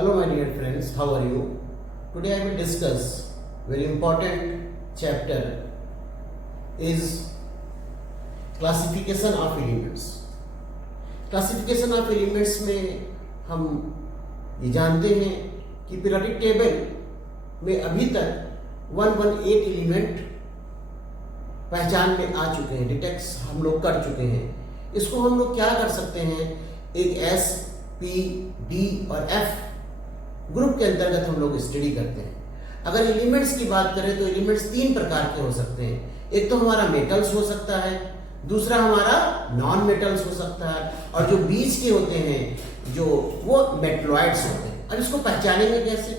Hello my dear friends, how are you? Today I will discuss very important chapter is classification of elements. Classification of elements में हम ये जानते हैं कि periodic table में अभी तक 118 एलिमेंट पहचान में आ चुके हैं, डिटेक्ट हम लोग कर चुके हैं। इसको हम लोग क्या कर सकते हैं, एक एस, पी, डी और एफ ग्रुप के अंतर्गत हम लोग स्टडी करते हैं। अगर एलिमेंट्स की बात करें तो एलिमेंट्स तीन प्रकार के हो सकते हैं। एक तो हमारा मेटल्स हो सकता है, दूसरा हमारा नॉन मेटल्स हो सकता है, और जो बीच के होते हैं जो वो मेटलॉइड्स होते हैं। अब इसको पहचानेंगे कैसे,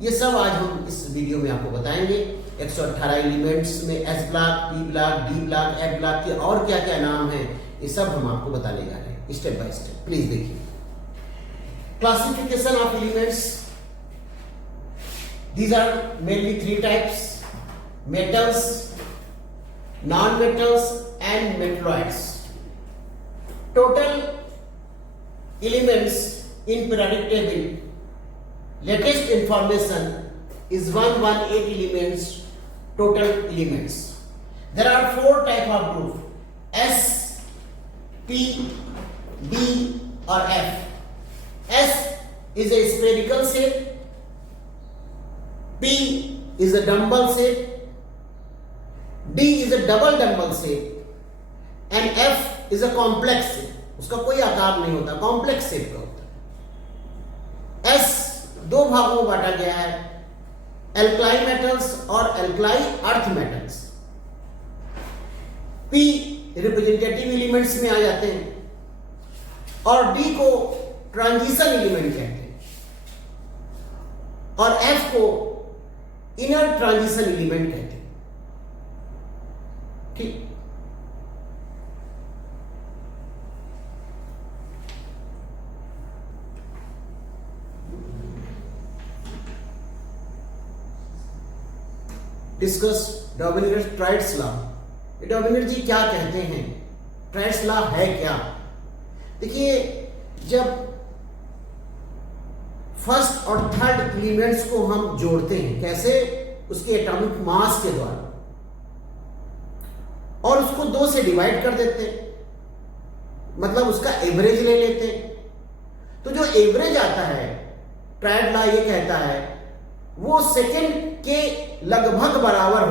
ये सब आज हम इस वीडियो में आपको बताएंगे। 118 एलिमेंट्स में S block, P block, D block, F block के और क्या क्या नाम है, ये सब हम आपको बताने जा रहे हैं स्टेप बाय स्टेप। प्लीज देखिए classification of elements. These are mainly three types: metals, non-metals and metalloids. Total elements in periodic table, latest information is 118 elements, total elements. There are four type of group: S, P, D or F. S is a spherical shape, P is a dumbbell shape, D is a double dumbbell shape, and F is a complex shape. उसका कोई आकार नहीं होता, complex shape का होता है। S दो भागों में बांटा गया है, एल्कलाई मेटल्स और alkali earth metals. P representative elements में आ जाते हैं, और D को ट्रांजिशन एलिमेंट कहते हैं, और F को इनर ट्रांजिशन एलिमेंट कहते हैं। ठीक, डिस्कस डॉमिनियर-ट्राइट्स लॉ। डॉमिनियर जी क्या कहते हैं, ट्राइट्स लॉ है क्या? देखिए, जब फर्स्ट और थर्ड एलिमेंट्स को हम जोड़ते हैं, कैसे? उसके एटॉमिक मास के द्वारा, और उसको दो से डिवाइड कर देते हैं, मतलब उसका एवरेज ले लेते हैं। तो जो एवरेज आता है, ट्रायड लॉ ये कहता है, वो सेकंड के लगभग बराबर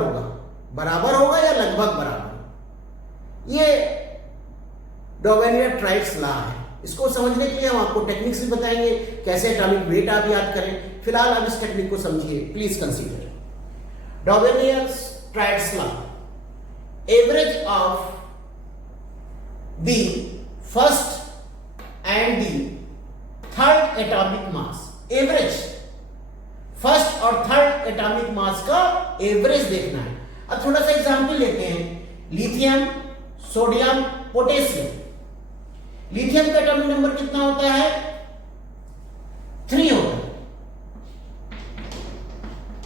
होगा या लगभग बराबर। ये डॉमिनियर-ट्राइट्स लॉ है। इसको समझने के लिए हम आपको टेक्निक्स भी बताएंगे, कैसे एटॉमिक वेट आप याद करें। फिलहाल आप इस टेक्निक को समझिए, please consider Dobereiner's triads law. Average of the first and the third atomic mass. Average first और थर्ड एटॉमिक मास का एवरेज देखना है। अब थोड़ा सा एग्जांपल लेते हैं, लिथियम, सोडियम, पोटेशियम। लिथियम का एटॉमिक नंबर कितना होता है? 3 होता है,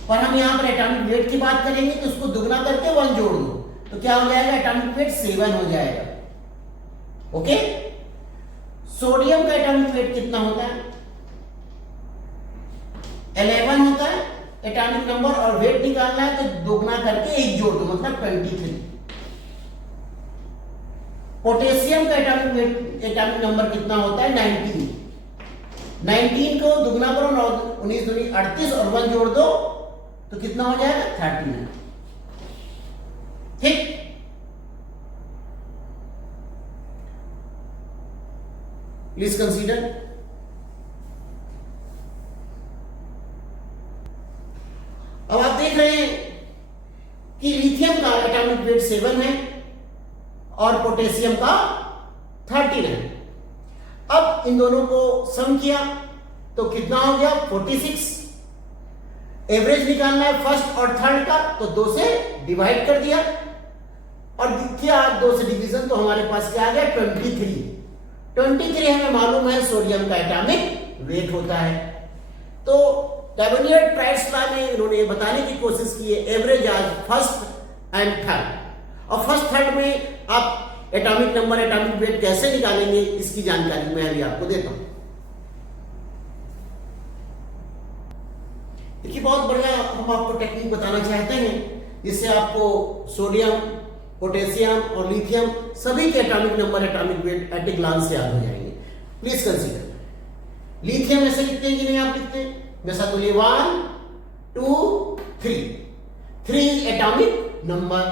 पर हम यहां पर एटॉमिक वेट की बात करेंगे तो उसको दुगना करके 1 जोड़ दो, तो क्या हो जाएगा? एटॉमिक वेट 7 हो जाएगा। ओके, सोडियम का एटॉमिक वेट कितना होता है? 11 होता है एटॉमिक नंबर, और वेट निकालना है तो दुगना करके 1 जोड़ दो, मतलब 23। पोटेशियम का एटॉमिक नंबर कितना होता है? 19 को दुगना करो, 19 दूनी 38 और 1 जोड़ दो तो कितना हो जाएगा? 39। ठीक, प्लीज कंसीडर। अब आप देख रहे हैं कि लिथियम का एटॉमिक वेट 7 है और पोटेशियम का 13 है। अब इन दोनों को सम किया तो कितना हो गया? 46। एवरेज निकालना है फर्स्ट और थर्ड का, तो 2 से डिवाइड कर दिया और किया 2 से डिवीजन, तो हमारे पास क्या आ गया? 23 हमें मालूम है सोडियम का एटॉमिक वेट होता है। तो डॉमिनियर-ट्राइट्स लॉ में इन्होंने बताने की कोशिश की है एवरेज आज फर्स्ट एंड थर्ड, और फर्स्ट थर्ड में आप एटॉमिक नंबर, एटॉमिक वेट कैसे निकालेंगे इसकी जानकारी मैं अभी आपको देता हूं। देखिए बहुत बढ़िया हम आपको टेक्निक बताना चाहते हैं जिससे आपको सोडियम, पोटेशियम और लिथियम सभी के atomic number, atomic weight at a glance याद हो जाएंगे। प्लीज कंसीडर लिथियम ऐसे लिखते हैं कि नहीं आप लिखते हैं? मेरे साथ बोलिए 1 2 3। 3 इज एटॉमिक नंबर।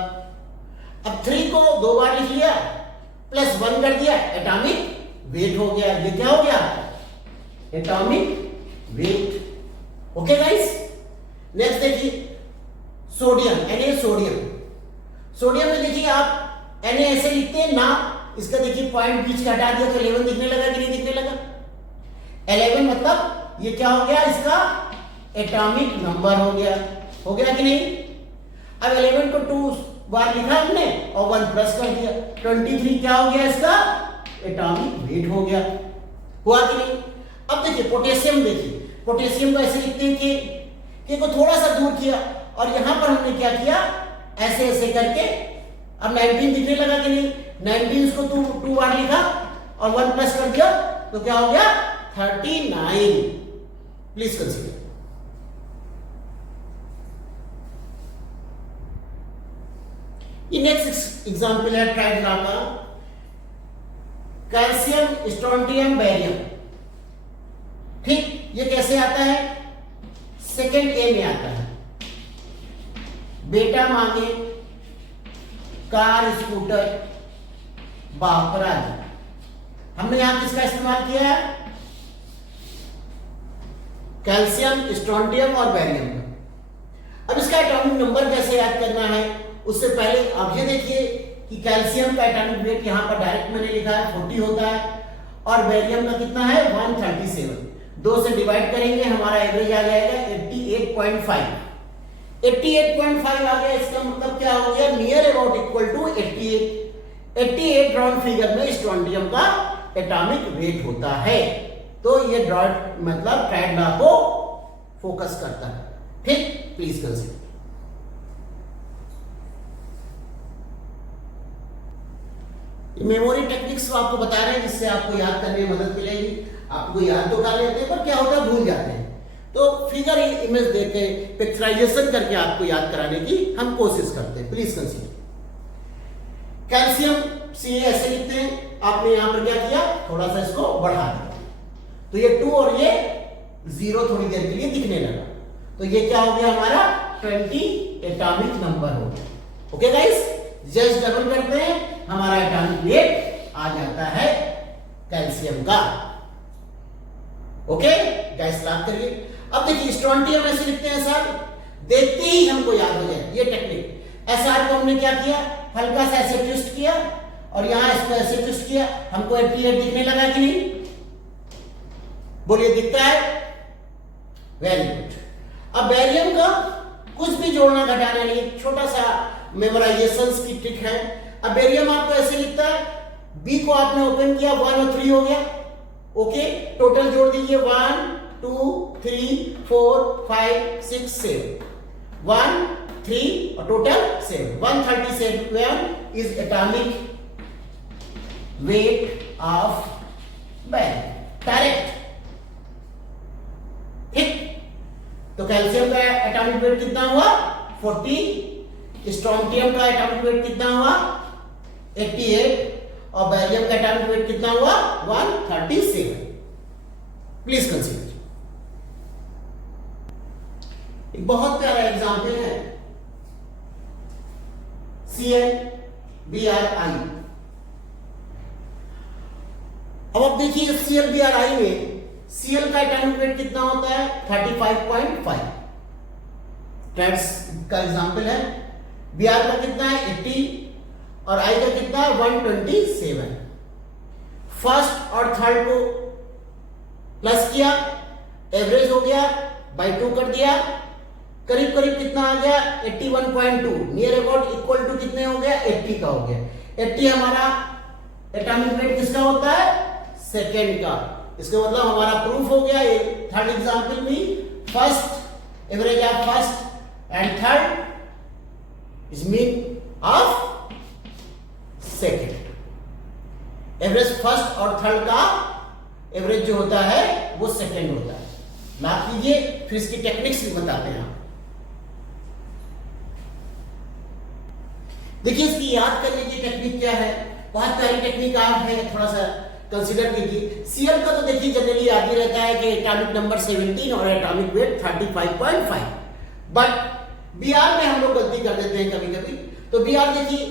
अब 3 को 2 बार लिख लिया प्लस 1 कर दिया, एटॉमिक वेट हो गया। ये क्या हो गया? Atomic weight. Okay guys, next देखिए सोडियम, Na सोडियम। सोडियम में देखिए आप Na ऐसे लिखते हैं ना, इसका देखिए पॉइंट बीच का हटा दिया तो 11 दिखने लगा कि नहीं दिखने लगा? 11 मतलब ये क्या हो गया? इसका एटॉमिक नंबर हो गया कि नहीं? अब 11 को 2 बार लिखा हमने और 1 प्लस कर दिया, 23 क्या हो गया? इसका एटॉमिक वेट हो गया। हुआ कि नहीं? अब देखिए पोटेशियम, देखिए पोटेशियम को ऐसे लिखते हैं कि को थोड़ा सा दूर किया और यहां पर हमने क्या किया? ऐसे ऐसे करके अब 19 दिखने लगा कि नहीं? 19 इसको 2 बार लिखा और 1 प्लस कर दिया तो क्या हो गया? 39। Please consider. ये नेक्स्ट एग्जांपल है ट्राइड्रा का, कैल्शियम, स्ट्रोंटियम, बेरियम। ठीक, ये कैसे आता है? सेकेंड ए में आता है। बेटा मांगे कार, स्कूटर, बापराज। हमने यहां किसका इस्तेमाल किया है? कैल्शियम, स्ट्रोंटियम और बेरियम का। अब इसका एटॉमिक नंबर कैसे याद करना है उससे पहले आप ये देखिए कि कैल्शियम का एटॉमिक वेट यहां पर डायरेक्ट मैंने लिखा है 40 होता है और बेरियम का कितना है? 137। 2 से डिवाइड करेंगे हमारा एवरेज आ जाएगा 88.5। 88.5 आ गया, इसका मतलब क्या हो गया? Near about equal to 88। 88 round figure में स्ट्रोंटियम का एटॉमिक वेट होता है। तो ये ड्रॉट मतलब ट्राइड्रा को फोकस करता है। ठीक, प्लीज कंसीडर। मेमोरी टेक्निक्स आपको बता रहे हैं जिससे आपको याद करने में मदद मिलेगी। आपको याद तो कर लेते हैं पर क्या होता है? भूल जाते हैं। तो फिगर इमेज देके पिक्चराइजेशन करके आपको याद कराने की हम कोशिश करते हैं। Please consider. कैल्शियम Ca ऐसे लिखते हैं, आपने यहां पर क्या किया? थोड़ा सा इसको बढ़ा दिया तो ये 2 और ये 0 थोड़ी देर के लिए दिखने लगा तो ये क्या हो गया? हमारा 20 एटॉमिक नंबर हो गया। ओके गाइस, जस्ट डबल करते हैं, हमारा एटॉमिक वेट आ जाता है कैल्शियम का। ओके गाइस, याद करिए। अब देखिए स्ट्रोंटियम ऐसे लिखते हैं सर, देखते ही हमको याद हो जाए ये टेक्निक। एसआर को हमने क्या किया? हल्का सा ऐसे ट्विस्ट किया और यहां इसको ऐसे ट्विस्ट किया, हमको 88 दिखने लगा कि नहीं? बोलिए दिखता है? Very good. अब बेरियम का कुछ भी जोड़ना घटाना नहीं, छोटा सा मेमोराइजेशन की ट्रिक है। अब बेरियम आपको ऐसे लिखता है, बी को आपने ओपन किया 1 और 3 हो गया। ओके, टोटल जोड़ दीजिए 1 2 3 4 5 6 7 1 3 और total 7 137 is atomic weight of barium direct. ठीक, तो कैल्शियम का एटॉमिक वेट कितना हुआ? 40। स्ट्रोंटियम का एटॉमिक वेट कितना हुआ? 88 और बेरियम का एटॉमिक वेट कितना हुआ? 137। Please consider. एक बहुत प्यारा एग्जांपल है ClBrI। अब आप देखिए ClBrI में Cl का एटॉमिक वेट कितना होता है? 35.5। ट्रेड्स का एग्जांपल है। Br का कितना है? 80 और I का कितना है? 127। फर्स्ट और थर्ड को प्लस किया, एवरेज हो गया, बाई 2 कर दिया, करीब करीब कितना आ गया? 81.2। नियर अबाउट इक्वल टू कितने हो गया? 80 का हो गया। 80 हमारा एटॉमिक वेट किसका होता है? सेकेंड का। इसका मतलब हमारा प्रूफ हो गया। थर्ड एग्जांपल में first average of first and third is mean of second. Average first और थर्ड का एवरेज जो होता है वो सेकेंड होता है। लाभ कीजिए, फिर इसकी टेक्निक्स भी बताते हैं। देखिए इसकी याद करने की टेक्निक क्या है, बहुत प्यारी टेक्निक आप है, थोड़ा सा कंसीडर कीजिए। सीएल का तो देखिए जनरली याद ही रहता है कि एटॉमिक नंबर 17 और एटॉमिक वेट 35.5, बट बीआर में हम लोग गलती कर देते हैं कभी कभी। तो बीआर देखिए,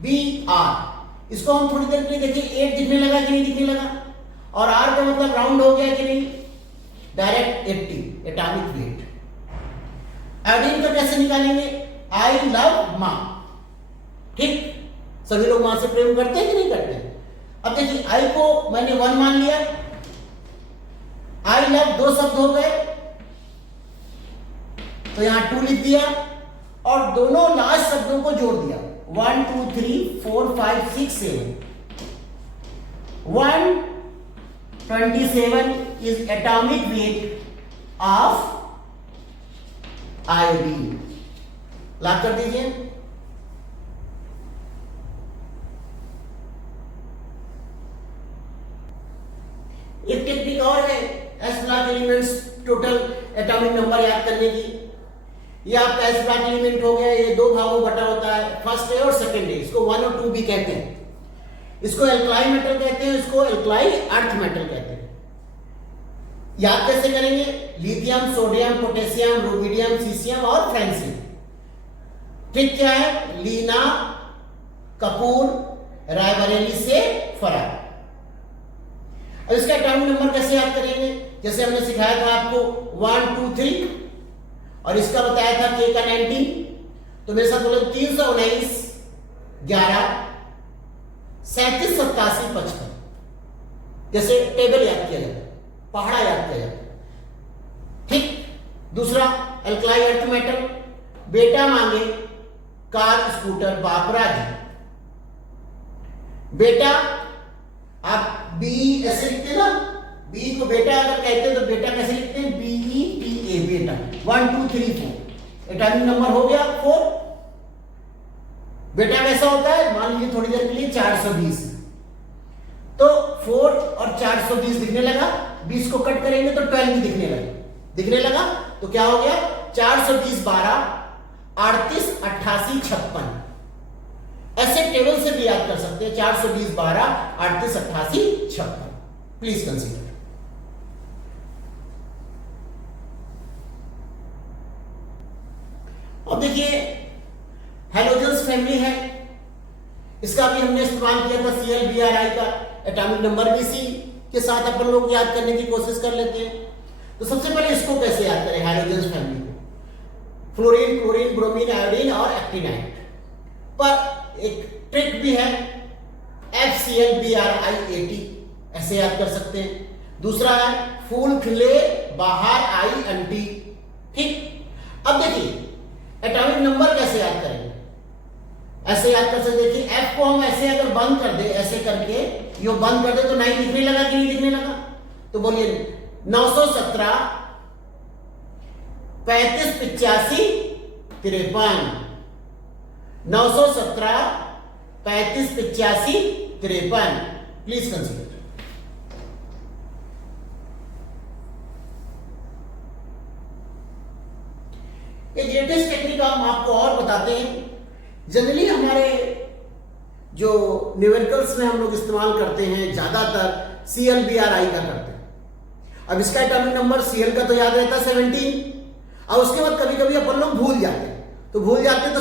बीआर इसको हम थोड़ी देर के लिए देखिए 8 दिखने लगा कि नहीं दिखने लगा, और आर का मतलब राउंड हो गया कि नहीं, डायरेक्ट 80 एटॉमिक वेट। आयोडीन का कैसे निकालेंगे, आई लव मां, ठीक, सभी लोग मां से प्रेम करते हैं कि नहीं करते हैं। अब देखिए आई को मैंने 1 मान लिया, आई लव 2 शब्द हो गए, तो यहां 2 लिख दिया और दोनों लास्ट शब्दों को जोड़ दिया, 1 2 3 4 5 6 7, 127 is atomic weight of iodine। Lakh कर दीजिए। एक टेक्निक और है S block elements total atomic number याद करने की। ये आपका एस ब्लॉक एलिमेंट हो गया, ये 2 भागों बटा होता है, फर्स्ट है और सेकंड है, इसको 1 और 2 भी कहते हैं। इसको एल्कलाई मेटल कहते हैं, इसको एल्कलाई अर्थ मेटल कहते हैं। याद कैसे करेंगे, lithium, sodium, potassium, rubidium, caesium और फ्रांसियम। ठीक क्या है, लीना, कपूर, रायबरेली से फरार। अब इसका एटॉमिक नंबर कैसे याद करेंगे, जैसे हमने सिखाया था आपको 1 2 3, और इसका बताया था के का 19, तो मेरे साथ बोले 319 11 37 87 55, जैसे टेबल याद किया जाता है, पहाड़ा याद किया जाता है। ठीक, दूसरा एल्कलाई अर्थ मेटल, बेटा मांगे कार स्कूटर बाप राजी। बेटा आप बी ऐसे लिखते हैं ना, बी को बेटा अगर कहते हैं तो बेटा कैसे लिखते हैं, BETA बेटा। 1 2 3 4 एटॉमिक नंबर हो गया 4। बेटा कैसा होता है, मान लीजिए थोड़ी देर के लिए 420, तो 4 और 420 दिखने लगा, 20 को कट करेंगे तो 12 भी दिखने लगा, तो क्या हो गया 420 12 38 88 56। ऐसे टेबल से भी याद कर सकते हैं, 420 12 38 88 56। Please consider. अब देखिए हैलोजेंस फैमिली है, इसका भी हमने इस्तेमाल किया था ClBrI का एटॉमिक नंबर भी इसी के साथ अपन लोग याद करने की कोशिश कर लेते हैं। तो सबसे पहले इसको कैसे याद करें, हैलोजेंस फैमिली को, फ्लोरीन, क्लोरीन, ब्रोमीन, आयोडीन और एक्टिनाइट। पर एक ट्रिक भी है, FClBrI80 ऐसे याद कर सकते हैं। दूसरा है फूल खिले बाहर आई अंटी। ठीक, अब देखिए एटॉमिक नंबर कैसे याद करेंगे, ऐसे याद कर सकते। देखिए F को हम ऐसे अगर बंद कर दे, ऐसे करके यो बंद कर दे तो 9 दिखने लगा कि नहीं दिखने लगा, तो बोलिए 917 35 85 53, 917 35 85 53। Please consider. एक लेटेस्ट टेक्निक हम आपको और बताते हैं। जनरली हमारे जो न्यूमेरिकल्स में हम लोग इस्तेमाल करते हैं ज्यादातर ClBrI का करते हैं। अब इसका एटॉमिक नंबर Cl का तो याद रहता है 17, और उसके बाद कभी कभी अपन लोग भूल जाते हैं, तो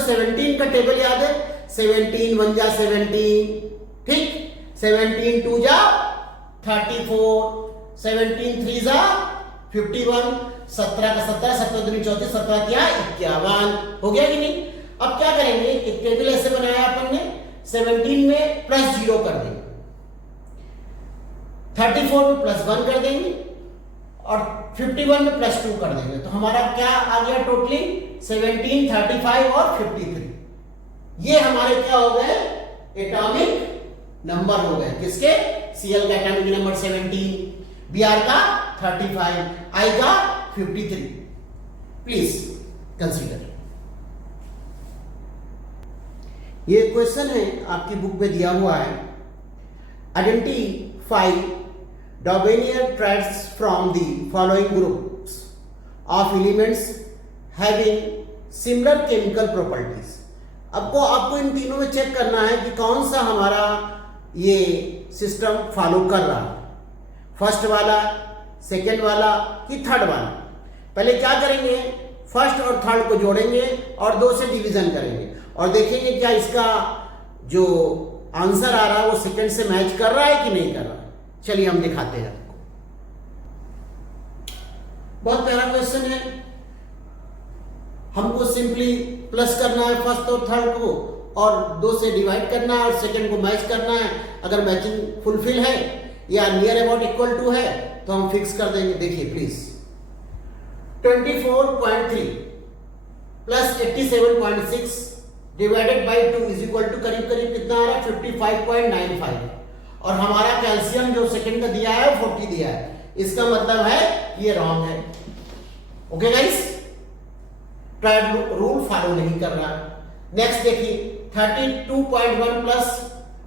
17 का टेबल याद है, 17 1 जा 17, ठीक, 17 2 जा 34, 17 3 जा 51, 17 का 17, 17 दूनी 34, 17 क्या 51 हो गया कि नहीं। अब क्या करेंगे, एक टेबल ऐसे बनाया अपन ने, 17 में +0 कर देंगे, 34 में +1 कर देंगे और 51 में +2 कर देंगे, तो हमारा क्या आ गया टोटली 17 35 और 53। ये हमारे क्या हो गए, एटॉमिक नंबर हो गए। किसके, Cl का एटॉमिक नंबर 17, Br का 35, I का 53। Please consider. ये क्वेश्चन है आपकी बुक में दिया हुआ है, identify Darwinian traits from the following groups। Of elements having similar chemical properties. आपको इन तीनों में चेक करना है कि कौन सा हमारा ये सिस्टम फॉलो कर रहा है, फर्स्ट वाला, सेकेंड वाला कि थर्ड वाला। पहले क्या करेंगे, फर्स्ट और थर्ड को जोड़ेंगे और 2 से डिवीजन करेंगे और देखेंगे क्या इसका जो आंसर आ रहा है वो सेकेंड से मैच कर रहा है कि नहीं कर रहा है। चलिए हम दिखाते हैं आपको। बहुत प्यारा क्वेश्चन है। हमको सिंपली प्लस करना है फर्स्ट और थर्ड को और 2 से डिवाइड करना है और सेकेंड को मैच करना है। अगर मैचिंग फुलफिल है या नियर अबाउट इक्वल टू है तो हम फिक्स कर देंगे। देखिए please, 24.3 plus 87.6 divided by 2 is equal to करीब करीब कितना आ रहा है, 55.95। और हमारा कैल्शियम जो सेकंड का दिया है 40 दिया है, इसका मतलब है ये रॉन्ग है। Okay guys, triad rule follow नहीं कर रहा। नेक्स्ट देखिए, 32.1 प्लस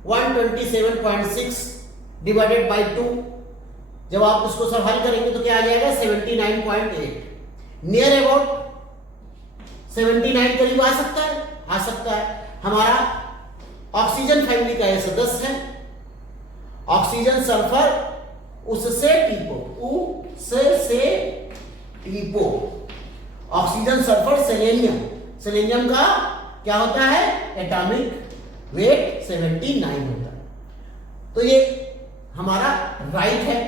127.6 डिवाइडेड बाई 2, जब आप उसको सब हल करेंगे तो क्या आ जाएगा, 79.8। नियर अबाउट 79 करीब आ सकता है, आ सकता है। हमारा ऑक्सीजन फैमिली का यह सदस्य है, ऑक्सीजन सल्फर उससे टीपो, ऑक्सीजन सल्फर सेलेनियम, सेलेनियम का क्या होता है, एटॉमिक वेट 79 होता है। तो ये हमारा राइट है।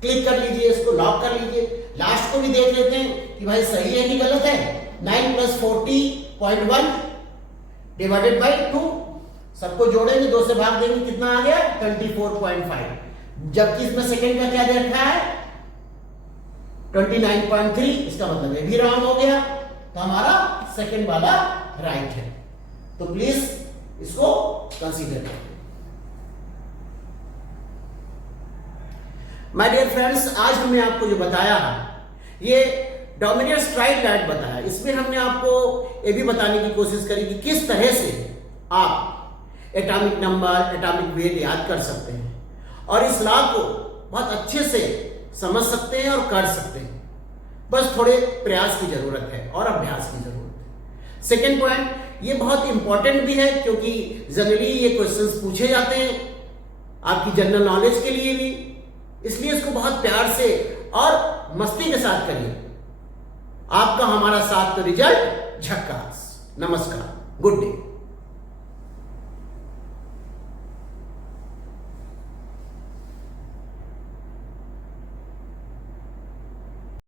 क्लिक कर लीजिए, इसको लॉक कर लीजिए। लास्ट को भी देख लेते हैं कि भाई सही है कि गलत है। 9 प्लस 40.1 डिवाइडेड बाई 2, सबको जोड़ेंगे, 2 से भाग देंगे, कितना आ गया, 24.5। जबकि इसमें सेकेंड का क्या दे रखा है, 29.3, इसका मतलब ये भी रॉन्ग हो गया। तो हमारा सेकेंड वाला राइट है। तो प्लीज इसको कंसीडर करें। माय डियर फ्रेंड्स, आज हमने आपको जो बताया ये डोमिनियस ट्राइड बताया। इसमें हमने आपको ये भी बताने की कोशिश करी कि किस तरह से आप एटॉमिक नंबर, एटॉमिक वेट याद कर सकते हैं और इस लॉ को बहुत अच्छे से समझ सकते हैं और कर सकते हैं। बस थोड़े प्रयास की जरूरत है और अभ्यास की जरूरत है। सेकेंड पॉइंट, ये बहुत इंपॉर्टेंट भी है क्योंकि जनरली ये क्वेश्चंस पूछे जाते हैं आपकी जनरल नॉलेज के लिए भी, इसलिए इसको बहुत प्यार से और मस्ती के साथ करिए। आपका हमारा साथ तो रिजल्ट झक्कास। नमस्कार, गुड डे।